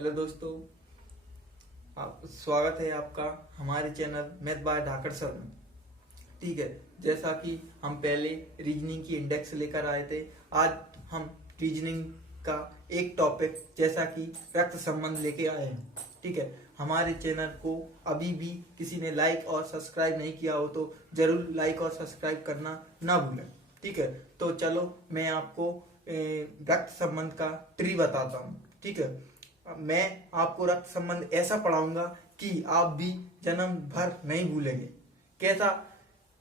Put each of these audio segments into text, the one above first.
Hello दोस्तों, आप स्वागत है आपका हमारे चैनल मैथ बाय धाकड़ सर में। ठीक है, जैसा कि हम पहले रीजनिंग की इंडेक्स लेकर आए थे, आज हम रीजनिंग का एक टॉपिक जैसा कि रक्त संबंध लेके आए हैं। ठीक है, हमारे चैनल को अभी भी किसी ने लाइक और सब्सक्राइब नहीं किया हो तो जरूर लाइक और सब्सक्राइब करना ना भूलें। ठीक है, तो चलो मैं आपको रक्त संबंध का ट्री बताता हूँ। ठीक है, मैं आपको रक्त संबंध ऐसा पढ़ाऊंगा कि आप भी जन्म भर नहीं भूलेंगे। कैसा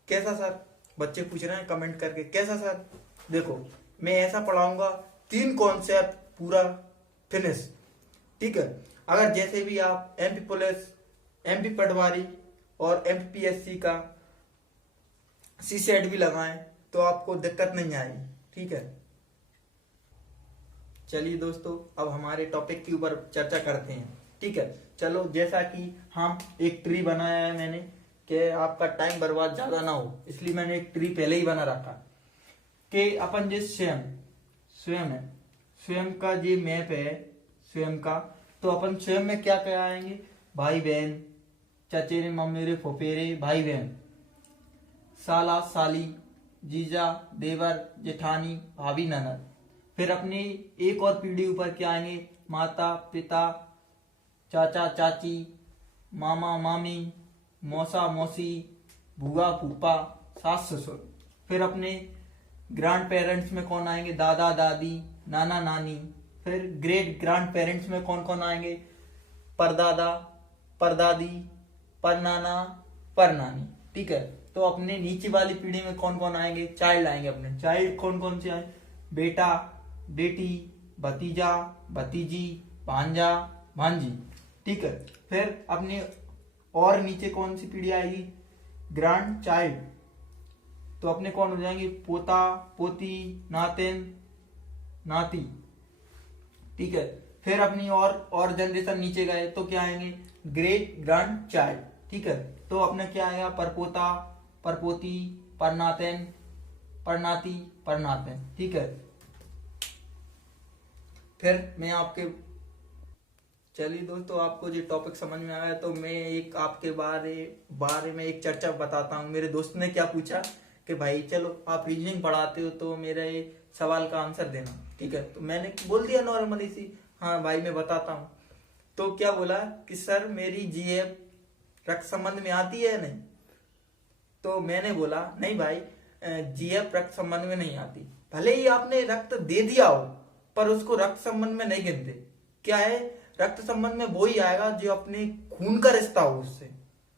कैसा सर? बच्चे पूछ रहे हैं कमेंट करके, कैसा सर? देखो, मैं ऐसा पढ़ाऊंगा 3 कॉन्सेप्ट पूरा फिनिश। ठीक है, अगर जैसे भी आप एमपी पुलिस, एमपी पटवारी और एमपीएससी का सीसेट भी लगाएं तो आपको दिक्कत नहीं आएगी। ठीक है, चलिए दोस्तों, अब हमारे टॉपिक के ऊपर चर्चा करते हैं। ठीक है, चलो, जैसा कि हम एक ट्री बनाया है मैंने कि आपका टाइम बर्बाद ज्यादा ना हो, इसलिए मैंने एक ट्री पहले ही बना रखा कि अपन जिस स्वयं का जो मैप है स्वयं का, तो अपन स्वयं में क्या क्या आएंगे? भाई बहन, चचेरे ममेरे फुफेरे भाई बहन, साला साली, जीजा देवर जेठानी भाभी ननद। फिर अपनी एक और पीढ़ी ऊपर क्या आएंगे? माता पिता, चाचा चाची, मामा मामी, मौसा मौसी, बुआ फूफा, सास ससुर। फिर अपने ग्रैंड पेरेंट्स में कौन आएंगे? दादा दादी, नाना नानी। फिर ग्रेट ग्रैंड पेरेंट्स में कौन कौन आएंगे? परदादा, परदादी, परनाना, परनानी। ठीक है, तो अपने नीचे वाली पीढ़ी में कौन कौन आएंगे? चाइल्ड आएंगे। अपने चाइल्ड कौन कौन से आए? बेटा, बेटी, भतीजा, भतीजी, भांजा, भांजी। ठीक है, फिर अपने और नीचे कौन सी पीढ़ी आएगी? ग्रैंड चाइल्ड, तो अपने कौन हो जाएंगे? पोता, पोती, नातिन, नाती। ठीक है, फिर अपनी और जनरेशन नीचे गए तो क्या आएंगे? Great grand child. ठीक है, तो अपने क्या आएगा? परपोता, परपोती, परनातिन, परनाती, परनातिन। ठीक है, फिर मैं आपके चलिए दोस्तों, आपको जो टॉपिक समझ में आया तो मैं एक आपके बारे में एक चर्चा बताता हूँ। मेरे दोस्त ने क्या पूछा कि भाई चलो आप रीजनिंग पढ़ाते हो तो मेरे सवाल का आंसर देना। ठीक है, तो मैंने बोल दिया नॉर्मली सी, हाँ भाई मैं बताता हूँ। तो क्या बोला कि सर मेरी जीएफ रक्त संबंध में आती है नहीं? तो मैंने बोला नहीं भाई, जीएफ रक्त संबंध में नहीं आती। भले ही आपने रक्त दे दिया हो पर उसको रक्त संबंध में नहीं गिनते। क्या है? रक्त संबंध में वो ही आएगा जो अपने खून का रिश्ता हो, उससे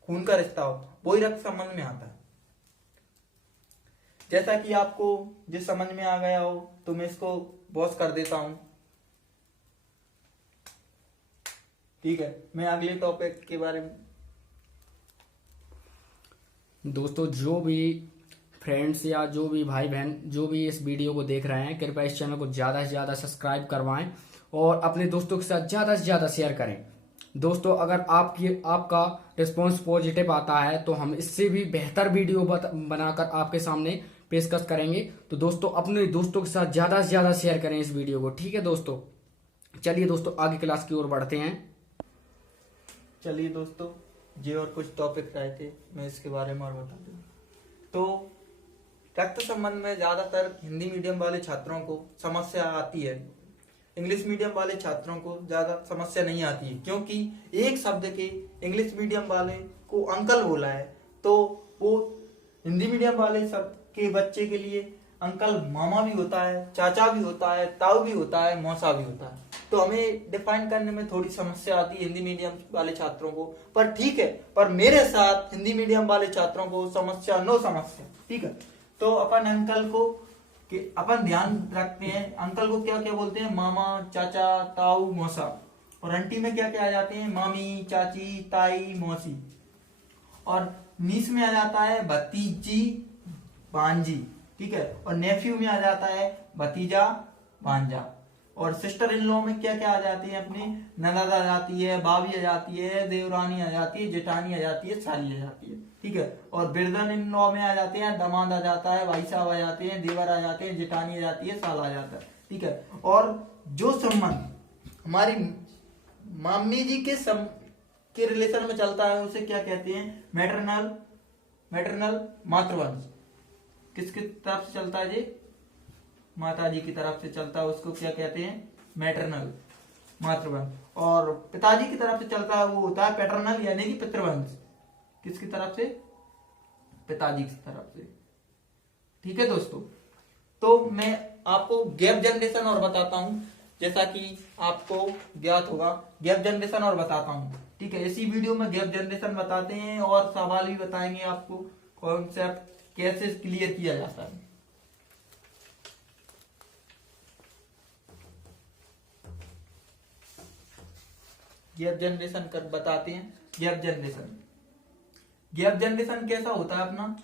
खून का रिश्ता हो, वो ही रक्त संबंध में आता है। जैसा कि आपको जिस समझ में आ गया हो तो मैं इसको पॉज कर देता हूं। ठीक है, मैं अगले टॉपिक के बारे में दोस्तों, जो भी फ्रेंड्स या जो भी भाई बहन जो भी इस वीडियो को देख रहे हैं, कृपया इस चैनल को ज़्यादा से ज़्यादा सब्सक्राइब करवाएं और अपने दोस्तों के साथ ज़्यादा से ज़्यादा शेयर करें। दोस्तों, अगर आपका रिस्पॉन्स पॉजिटिव आता है तो हम इससे भी बेहतर वीडियो बनाकर आपके सामने पेशकश करेंगे। तो दोस्तों, अपने दोस्तों के साथ ज़्यादा से ज़्यादा शेयर करें इस वीडियो को। ठीक है दोस्तों, चलिए दोस्तों आगे क्लास की ओर बढ़ते हैं। चलिए दोस्तों, जो और कुछ टॉपिक रहे थे मैं इसके बारे में और बता दूं। तो रक्त संबंध में ज्यादातर हिंदी मीडियम वाले छात्रों को समस्या आती है, इंग्लिश मीडियम वाले छात्रों को ज्यादा समस्या नहीं आती है, क्योंकि एक शब्द के इंग्लिश मीडियम वाले को अंकल बोला है तो वो हिंदी मीडियम वाले शब्द के बच्चे के लिए अंकल मामा भी होता है, चाचा भी होता है, ताऊ भी होता है, मौसा भी होता है। तो हमें डिफाइन करने में थोड़ी समस्या आती है हिंदी मीडियम वाले छात्रों को, पर ठीक है, पर मेरे साथ हिंदी मीडियम वाले छात्रों को समस्या नो समस्या। ठीक है, तो अपन अंकल को अपन ध्यान रखते हैं, अंकल को क्या क्या बोलते हैं? मामा, चाचा, ताऊ, मौसा। और आंटी में क्या क्या आ जाते हैं? मामी, चाची, ताई, मौसी। और नीस में आ जाता है भतीजी, भांजी। ठीक है, और नेफ्यू में आ जाता है भतीजा, भांजा। और सिस्टर इन लॉ में क्या क्या आ जाती है? अपनी ननद आ जाती है, भाभी आ जाती है, देवरानी आ जाती है, जेठानी आ जाती है, साली आ जाती है। ठीक है, और ब्रदर इन लॉ में आ जाते हैं, दामाद आ जाता है, भाई साहब आ जाते हैं, देवर आ जाते हैं, जेठानी आ जाती है, साला आ जाता है। ठीक है, और जो संबंध हमारी मम्मी जी के रिलेशन में चलता है उसे क्या कहते हैं? मैटरनल मातृवंश। किसकी तरफ से चलता है जी? माता जी की तरफ से चलता है, उसको क्या कहते हैं? मैटरनल मातृवंश। और पिताजी की तरफ से चलता है वो होता है पैटर्नल यानी कि पितृवंश। किसकी तरफ से? पिताजी की तरफ से। ठीक है दोस्तों, तो मैं आपको गैप जनरेशन और बताता हूं, जैसा कि आपको ज्ञात होगा गैप जनरेशन और बताता हूं। ठीक है, इसी वीडियो में गैप जनरेशन बताते हैं और सवाल भी बताएंगे आपको, कॉन्सेप्ट कैसे क्लियर किया जाता है। गैप जनरेशन कर बताते हैं। गैप जनरेशन कैसा होता है अपना,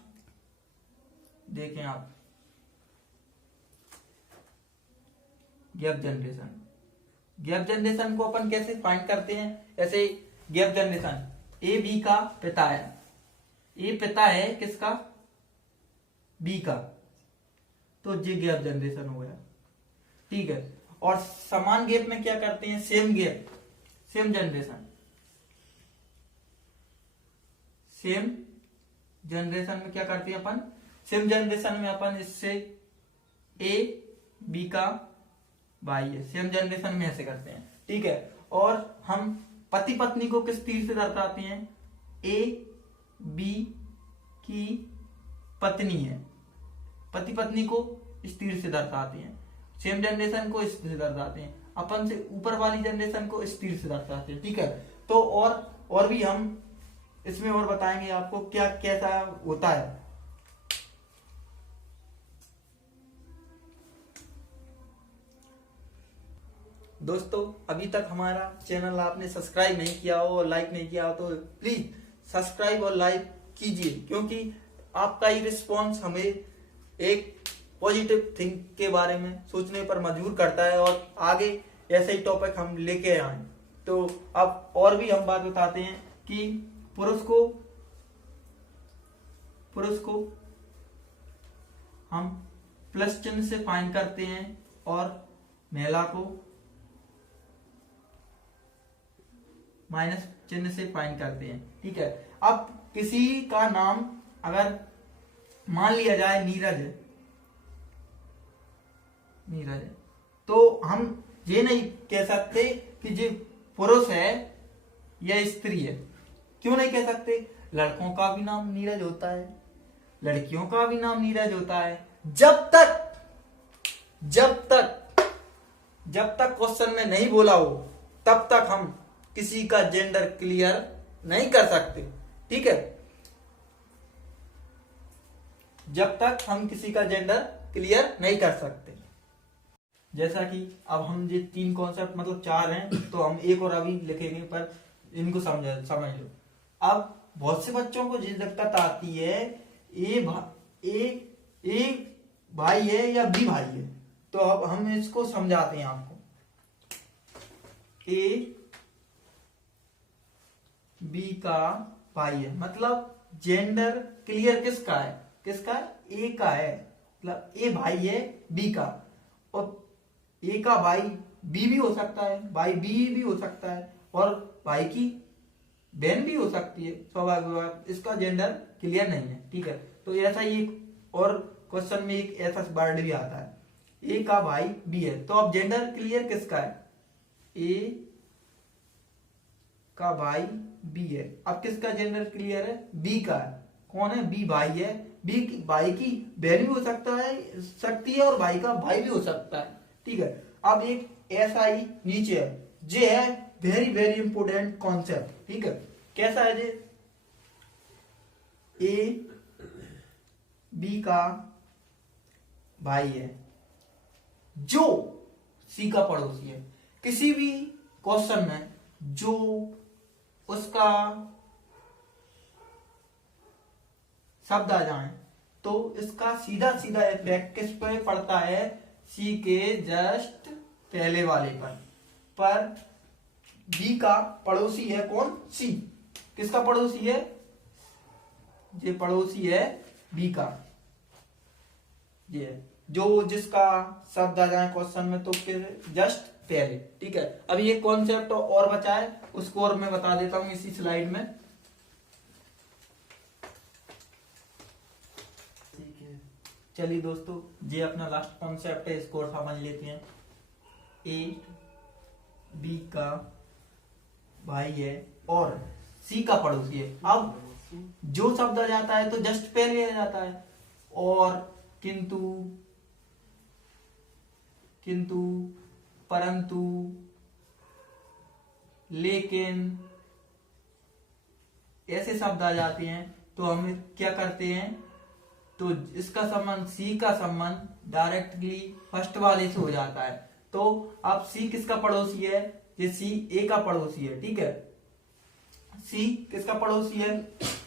देखें आप। गैप जनरेशन को अपन कैसे फाइंड करते हैं? ऐसे गैप जनरेशन, ए बी का पिता है, ए पिता है किसका? बी का, तो ये गैप जनरेशन हो गया। ठीक है, और समान गैप में क्या करते हैं? सेम जनरेशन में क्या करते हैं अपन? सेम जनरेशन में अपन इससे ए बी का भाई है, सेम जनरेशन में ऐसे करते हैं। ठीक है, और हम पति पत्नी को किस तीर से दर्शाते हैं? ए बी की पत्नी है, पति पत्नी को इस तीर से दर्शाते हैं। सेम जनरेशन को इस से दर्शाते हैं, अपन से ऊपर वाली जनरेशन को इस तीर से दर्शाते हैं। ठीक है, तो और भी हम इसमें और बताएंगे आपको क्या कैसा होता है। दोस्तों, अभी तक हमारा चैनल आपने सब्सक्राइब नहीं किया हो और लाइक नहीं किया हो तो प्लीज सब्सक्राइब और लाइक कीजिए, क्योंकि आपका ही रिस्पॉन्स हमें एक पॉजिटिव थिंक के बारे में सोचने पर मजबूर करता है और आगे ऐसे ही टॉपिक हम लेके आए। तो अब और भी हम बात बताते हैं कि पुरुष को हम प्लस चिन्ह से फाइंड करते हैं और महिला को माइनस चिन्ह से फाइंड करते हैं। ठीक है, अब किसी का नाम अगर मान लिया जाए नीरज है, तो हम ये नहीं कह सकते कि जो पुरुष है या स्त्री है। क्यों नहीं कह सकते? लड़कों का भी नाम नीरज होता है, लड़कियों का भी नाम नीरज होता है। जब तक क्वेश्चन में नहीं बोला हो तब तक हम किसी का जेंडर क्लियर नहीं कर सकते। ठीक है, जब तक हम किसी का जेंडर क्लियर नहीं कर सकते। जैसा कि अब हम ये 3 कॉन्सेप्ट मतलब 4 हैं, तो हम एक और अभी लिखेंगे, पर इनको समझ लो। अब बहुत से बच्चों को ये दिक्कत आती है, ए भाई है या बी भाई है, तो अब हम इसको समझाते हैं आपको। ए बी का भाई है, मतलब जेंडर क्लियर किसका है? ए का है, मतलब ए भाई है बी का, और ए का भाई बी भी हो सकता है, भाई बी भी हो सकता है, और भाई की बहन भी हो सकती है। स्वाभाविक बात, इसका जेंडर क्लियर नहीं है। ठीक है, तो ऐसा ही एक और क्वेश्चन में एक ऐसा वर्ड भी आता है, ए का भाई बी है, तो अब जेंडर क्लियर किसका है? ए का भाई बी है। अब किसका जेंडर क्लियर है? बी का है। कौन है? बी भाई है, बी भाई की बहन भी हो सकती है और भाई का भाई भी हो सकता है। ठीक है, अब एक ऐसा ही नीचे है, जे है वेरी वेरी इंपोर्टेंट कॉन्सेप्ट। ठीक है, कैसा है जे? ए बी का भाई है जो सी का पड़ोसी है। किसी भी क्वेश्चन में जो उसका शब्द आ जाए तो इसका सीधा सीधा इफेक्ट किस पे पड़ता है? सी के जस्ट पहले वाले पर बी का पड़ोसी है कौन? सी। किसका पड़ोसी है? ये पड़ोसी है बी का। ये जो जिसका शब्द आ जाए क्वेश्चन में तो फिर जस्ट पहले। ठीक है, अब ये कॉन्सेप्ट और बचा है, उसको और मैं बता देता हूं इसी स्लाइड में। ठीक है, चलिए दोस्तों, ये अपना लास्ट कॉन्सेप्ट है, इसको और समझ लेते हैं। ए बी का भाई है और सी का पड़ोसी है। अब जो शब्द आ जाता है तो जस्ट पहले आ जाता है, और, किंतु, किंतु, परंतु, लेकिन, ऐसे शब्द आ जाते हैं तो हम क्या करते हैं, तो इसका संबंध, सी का संबंध डायरेक्टली फर्स्ट वाले से हो जाता है। तो अब सी किसका पड़ोसी है, ये सी ए का पड़ोसी है। ठीक है, सी किसका पड़ोसी है,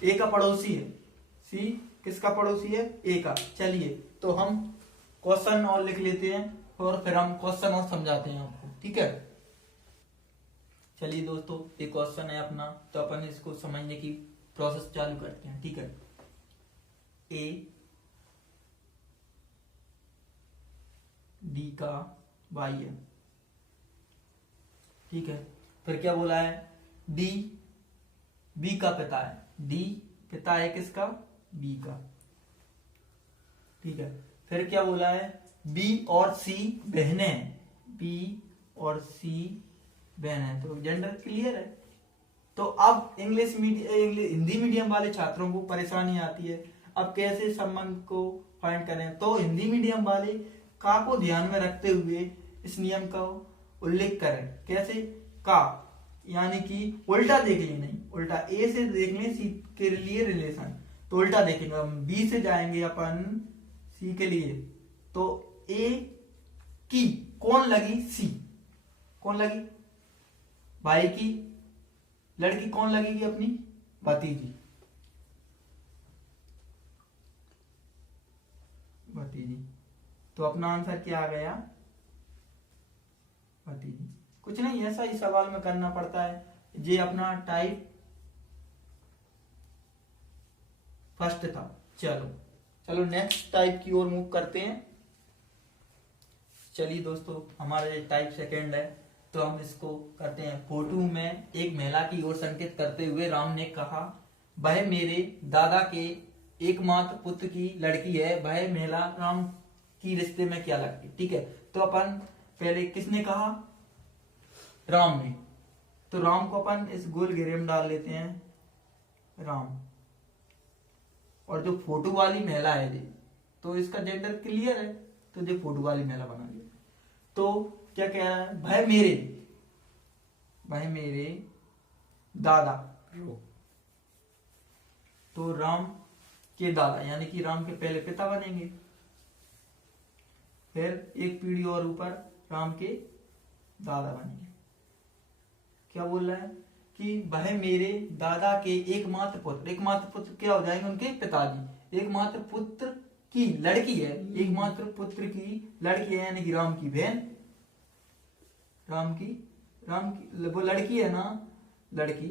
ए का पड़ोसी है। सी किसका पड़ोसी है, ए का। चलिए तो हम क्वेश्चन और लिख लेते हैं और फिर हम क्वेश्चन और समझाते हैं आपको। ठीक है, चलिए दोस्तों, एक क्वेश्चन है अपना, तो अपन इसको समझने की प्रोसेस चालू करते हैं। ठीक है, ए डी का भाई है। ठीक है, फिर क्या बोला है, डी बी का पिता है। डी पिता है किसका, बी का। ठीक है, फिर क्या बोला है, बी और सी बहनें हैं। बी और सी बहन है, तो जेंडर क्लियर है। तो अब इंग्लिश मीडियम, हिंदी मीडियम वाले छात्रों को परेशानी आती है, अब कैसे संबंध को फाइंड करें। तो हिंदी मीडियम वाले का को ध्यान में रखते हुए इस नियम का उल्लेख करें। कैसे, का यानी कि उल्टा देख लें, नहीं उल्टा, ए से देख लें सी के लिए रिलेशन, तो उल्टा देखेंगे हम। बी से जाएंगे अपन सी के लिए, तो ए की कौन लगी, सी कौन लगी, भाई की लड़की कौन लगेगी, अपनी भतीजी। भतीजी, तो अपना आंसर क्या आ गया, भतीजी। कुछ नहीं, ऐसा ही सवाल में करना पड़ता है। ये अपना टाइप फर्स्ट था। चलो चलो नेक्स्ट टाइप की ओर मूव करते हैं। चलिए दोस्तों, हमारा ये टाइप सेकंड है, तो हम इसको करते हैं। फोटो में एक महिला की ओर संकेत करते हुए राम ने कहा, वह मेरे दादा के एकमात्र पुत्र की लड़की है। वह महिला राम की रिश्ते में क्या लगती। ठीक है, तो अपन पहले किसने कहा, राम ने, तो राम को अपन इस गोल घेरे में डाल लेते हैं, राम। और जो फोटो वाली महिला है जी, तो इसका जेंडर क्लियर है, तो जो फोटो वाली महिला बना लिया। तो क्या कह रहा है, भाई मेरे दादा, तो राम के दादा यानी कि राम के पहले पिता बनेंगे। फिर एक पीढ़ी और ऊपर राम के दादा बनेंगे। क्या बोल रहा है कि वह मेरे दादा के एकमात्र पुत्र क्या हो जाएंगे, उनके पिताजी। एकमात्र पुत्र की लड़की है, एकमात्र पुत्र की लड़की है, यानी कि राम की बहन, राम की वो लड़की है ना, लड़की।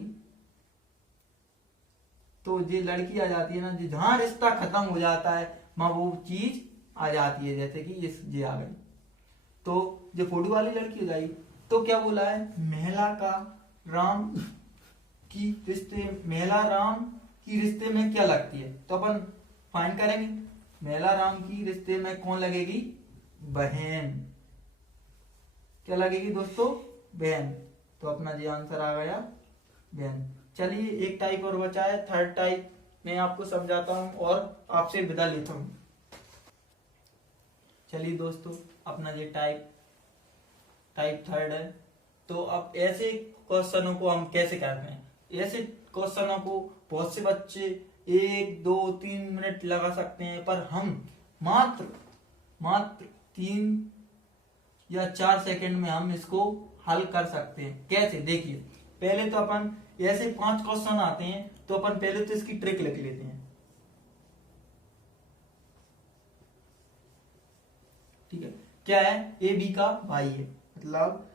तो ये लड़की आ जाती है ना, जहां रिश्ता खत्म हो जाता है वहां वो चीज आ जाती है, जैसे कि ये आ गई, तो जो फोटो वाली लड़की हो जाएगी। तो क्या बोला है, महिला राम की रिश्ते में क्या लगती है, तो अपन फाइंड करेंगे। महिला राम की रिश्ते में कौन लगेगी, बहन। क्या लगेगी दोस्तों, बहन। तो अपना ये आंसर आ गया, बहन। चलिए एक टाइप और बचा है, थर्ड टाइप मैं आपको समझाता हूं और आपसे विदा लेता हूं। चलिए दोस्तों, अपना ये टाइप थर्ड है। तो अब ऐसे क्वेश्चनों को हम कैसे करते हैं। ऐसे क्वेश्चनों को बहुत से बच्चे 1, 2, 3 मिनट लगा सकते हैं, पर हम मात्र 3 या 4 सेकंड में हम इसको हल कर सकते हैं। कैसे, देखिए, पहले तो अपन ऐसे 5 क्वेश्चन आते हैं, तो अपन पहले तो इसकी ट्रिक लिख लेते हैं। ठीक है, क्या है, ए बी का भाई है, मतलब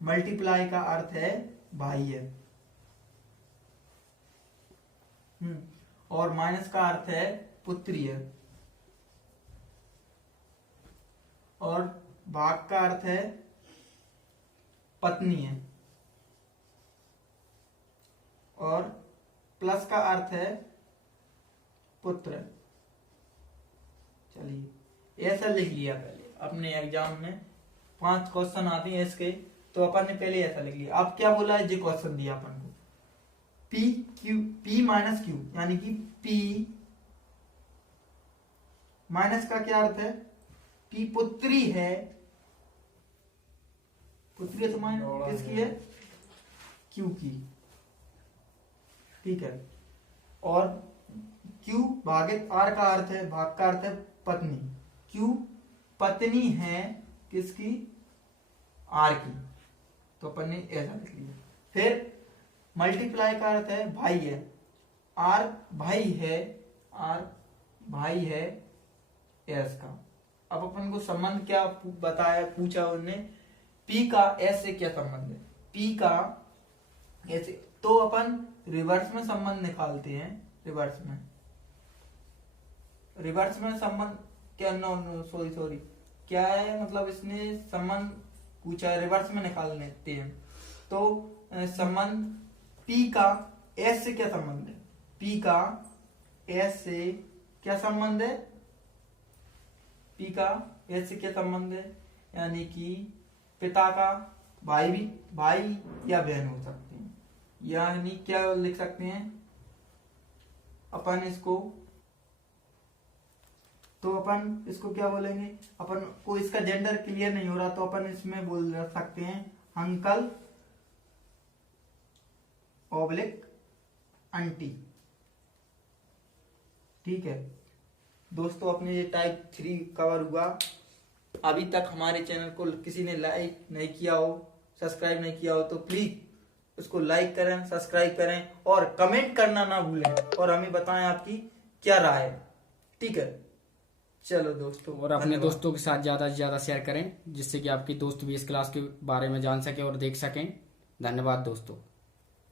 मल्टीप्लाई का अर्थ है भाई है, और माइनस का अर्थ है पुत्री है, और भाग का अर्थ है पत्नी है, और प्लस का अर्थ है पुत्र। चलिए ऐसा लिख लिया पहले अपने एग्जाम में 5 क्वेश्चन आते हैं इसके, तो अपन ने पहले ऐसा लिख लिया। अब क्या बोला है, जो क्वेश्चन दिया अपन को P माइनस क्यू, यानी कि P माइनस का क्या अर्थ है, P पुत्री है, पुत्री है तो माइनस किसकी है, Q की, ठीक है। और Q भागित R का अर्थ है, भाग का अर्थ है पत्नी, Q पत्नी है किसकी, R की, तो अपन ने ऐसा लिख लिया। फिर मल्टीप्लाई का अर्थ है भाई है, R भाई है, R भाई है S का। अब अपन को संबंध क्या बताया, पूछा उन्होंने, P का S से क्या संबंध है, P का S से, तो अपन रिवर्स में संबंध निकालते हैं। रिवर्स में संबंध क्या, नो सॉरी क्या है, मतलब इसने संबंध पूछा है, रिवर्स में निकाल लेते हैं। तो संबंध P का S से क्या संबंध है, P का S से क्या संबंध है, P का S से क्या संबंध है, यानी कि पिता का भाई या बहन हो सकते हैं, यानी क्या लिख सकते हैं अपन इसको, तो अपन इसको क्या बोलेंगे, अपन को इसका जेंडर क्लियर नहीं हो रहा तो अपन इसमें बोल सकते हैं अंकल ऑब्लिक आंटी, ठीक है। दोस्तों अपने ये टाइप 3 कवर हुआ। अभी तक हमारे चैनल को किसी ने लाइक नहीं किया हो, सब्सक्राइब नहीं किया हो, तो प्लीज उसको लाइक करें, सब्सक्राइब करें और कमेंट करना ना भूलें, और हमें बताएं आपकी क्या राय है, ठीक है। चलो दोस्तों, और अपने दोस्तों के साथ ज्यादा से ज्यादा शेयर करें, जिससे कि आपके दोस्त भी इस क्लास के बारे में जान सके और देख सकें। धन्यवाद दोस्तों।